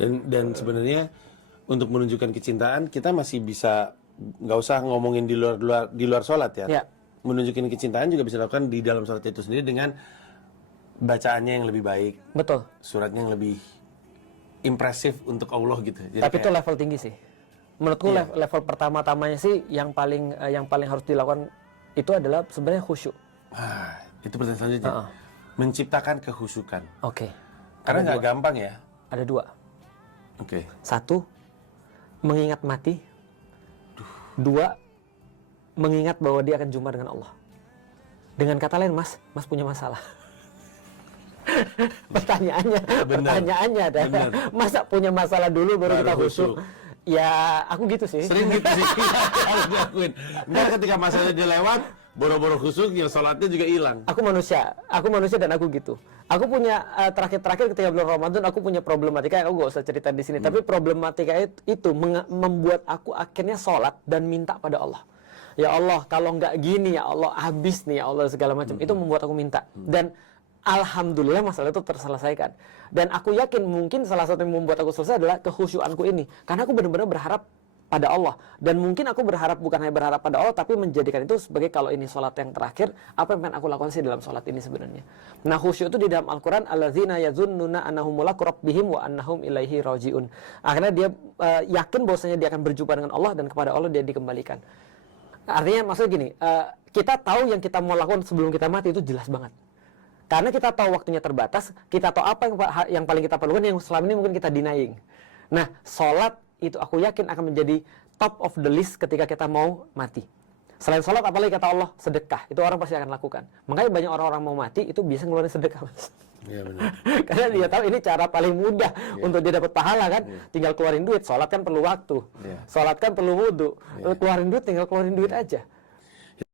Dan sebenarnya untuk menunjukkan kecintaan kita masih bisa, nggak usah ngomongin di luar sholat ya. Ya. Menunjukkan kecintaan juga bisa dilakukan di dalam sholat itu sendiri dengan bacaannya yang lebih baik, Betul. suratnya yang lebih impresif untuk Allah gitu. Jadi Tapi itu level tinggi sih. Menurutku Iya. level pertama-tamanya sih yang paling harus dilakukan itu adalah sebenarnya khusyuk. Itu pertanyaan selanjutnya. Menciptakan kehusukan. Oke. Karena nggak gampang ya. Ada dua. Oke. Satu, mengingat mati. Dua, mengingat bahwa dia akan jumpa dengan Allah. Dengan kata lain, Mas punya masalah. Pertanyaannya adalah, masa punya masalah dulu baru kita khusyuk? Ya, aku gitu sih. Sering gitu sih. Harus diakuin. Ntar ketika masalahnya dia lewat, boro-boro khusyuk, ya sholatnya juga hilang. Aku manusia dan aku gitu. Aku punya terakhir ketika bulan Ramadan aku punya problematika, aku gak usah cerita di sini. Tapi problematika itu membuat aku akhirnya sholat dan minta pada Allah. Ya Allah, kalau nggak gini ya Allah, habis nih ya Allah segala macam. Itu membuat aku minta. Dan alhamdulillah masalah itu terselesaikan. Dan aku yakin mungkin salah satu yang membuat aku selesai adalah kekhusyuanku ini. Karena aku benar-benar berharap pada Allah. Dan mungkin aku berharap bukan hanya berharap pada Allah, tapi menjadikan itu sebagai kalau ini sholat yang terakhir, apa yang pengen aku lakukan sih dalam sholat ini sebenarnya. Nah, khusyuk itu di dalam Al-Quran, alladzina yazunnuna annahum mulaku rabbihim wa annahum ilaihi raji'un. Akhirnya dia yakin bahwasanya dia akan berjumpa dengan Allah dan kepada Allah dia dikembalikan. Artinya maksudnya gini, kita tahu yang kita mau lakukan sebelum kita mati itu jelas banget. Karena kita tahu waktunya terbatas, kita tahu apa yang paling kita perlukan yang selama ini mungkin kita denying. Nah, sholat itu aku yakin akan menjadi top of the list ketika kita mau mati. Selain sholat, apalagi kata Allah, sedekah. Itu orang pasti akan lakukan. Makanya banyak orang-orang mau mati itu bisa ngeluarin sedekah, Mas. Iya benar. Karena dia tahu ini cara paling mudah untuk dia dapat pahala kan. Tinggal keluarin duit. Sholat kan perlu waktu. Sholat kan perlu wudhu. Keluarin duit, tinggal keluarin duit aja.